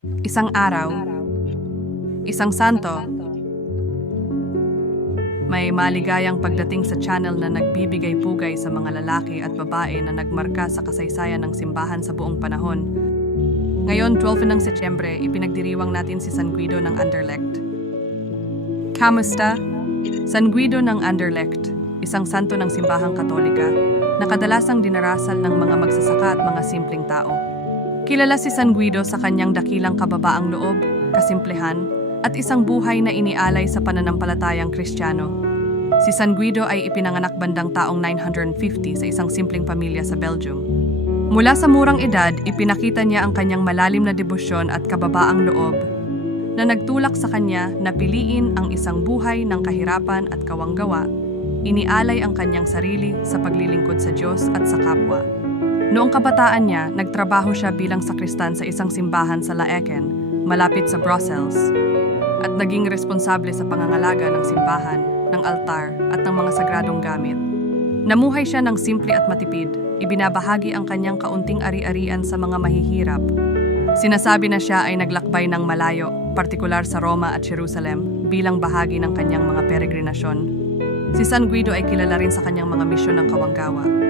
Isang araw, isang santo, may maligayang pagdating sa channel na nagbibigay pugay sa mga lalaki at babae na nagmarka sa kasaysayan ng simbahan sa buong panahon. Ngayon, 12 ng Setyembre, ipinagdiriwang natin si San Guido ng Anderlecht. Kamusta? San Guido ng Anderlecht, isang santo ng simbahang katolika, na kadalasang dinarasal ng mga magsasaka at mga simpleng tao. Kilala si San Guido sa kanyang dakilang kababaang loob, kasimplehan, at isang buhay na inialay sa pananampalatayang Kristiyano. Si San Guido ay ipinanganak bandang taong 950 sa isang simpleng pamilya sa Belgium. Mula sa murang edad, ipinakita niya ang kanyang malalim na debosyon at kababaang loob na nagtulak sa kanya na piliin ang isang buhay ng kahirapan at kawanggawa, inialay ang kanyang sarili sa paglilingkod sa Diyos at sa kapwa. Noong kabataan niya, nagtrabaho siya bilang sakristan sa isang simbahan sa Laeken, malapit sa Brussels, at naging responsable sa pangangalaga ng simbahan, ng altar, at ng mga sagradong gamit. Namuhay siya ng simple at matipid, ibinabahagi ang kanyang kaunting ari-arian sa mga mahihirap. Sinasabi na siya ay naglakbay ng malayo, partikular sa Roma at Jerusalem, bilang bahagi ng kanyang mga peregrinasyon. Si San Guido ay kilala rin sa kanyang mga misyon ng kawanggawa.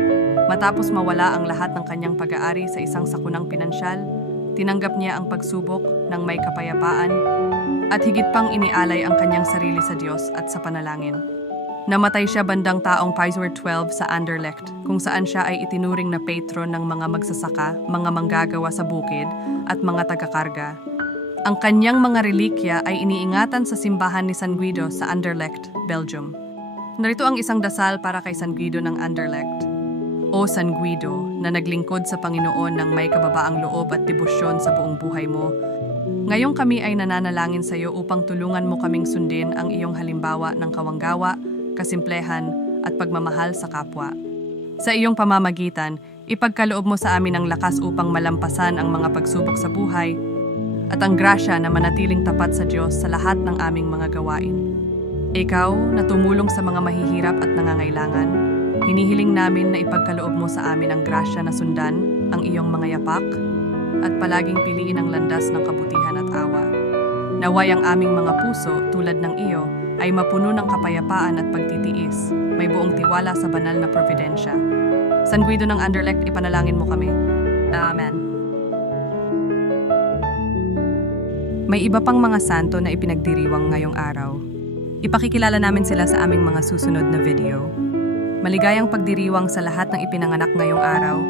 Matapos mawala ang lahat ng kanyang pag-aari sa isang sakunang pinansyal, tinanggap niya ang pagsubok ng may kapayapaan at higit pang inialay ang kanyang sarili sa Diyos at sa panalangin. Namatay siya bandang taong Paiswer 12 sa Anderlecht, kung saan siya ay itinuring na patron ng mga magsasaka, mga manggagawa sa bukid, at mga tagakarga. Ang kanyang mga relikya ay iniingatan sa simbahan ni San Guido sa Anderlecht, Belgium. Narito ang isang dasal para kay San Guido ng Anderlecht. O San Guido, na naglingkod sa Panginoon ng may kababaang loob at debosyon sa buong buhay mo, Ngayong kami ay nananalangin sa iyo upang tulungan mo kaming sundin ang iyong halimbawa ng kawanggawa, kasimplehan, at pagmamahal sa kapwa. Sa iyong pamamagitan, ipagkaloob mo sa amin ang lakas upang malampasan ang mga pagsubok sa buhay at ang grasya na manatiling tapat sa Diyos sa lahat ng aming mga gawain. Ikaw na tumulong sa mga mahihirap at nangangailangan, hinihiling namin na ipagkaloob mo sa amin ang grasya na sundan ang iyong mga yapak at palaging piliin ang landas ng kabutihan at awa. Naway ang aming mga puso, tulad ng iyo, ay mapuno ng kapayapaan at pagtitiis, may buong tiwala sa banal na providensya. San Guido ng Anderlecht, ipanalangin mo kami. Amen. May iba pang mga santo na ipinagdiriwang ngayong araw. Ipakikilala namin sila sa aming mga susunod na video. Maligayang pagdiriwang sa lahat ng ipinanganak ngayong araw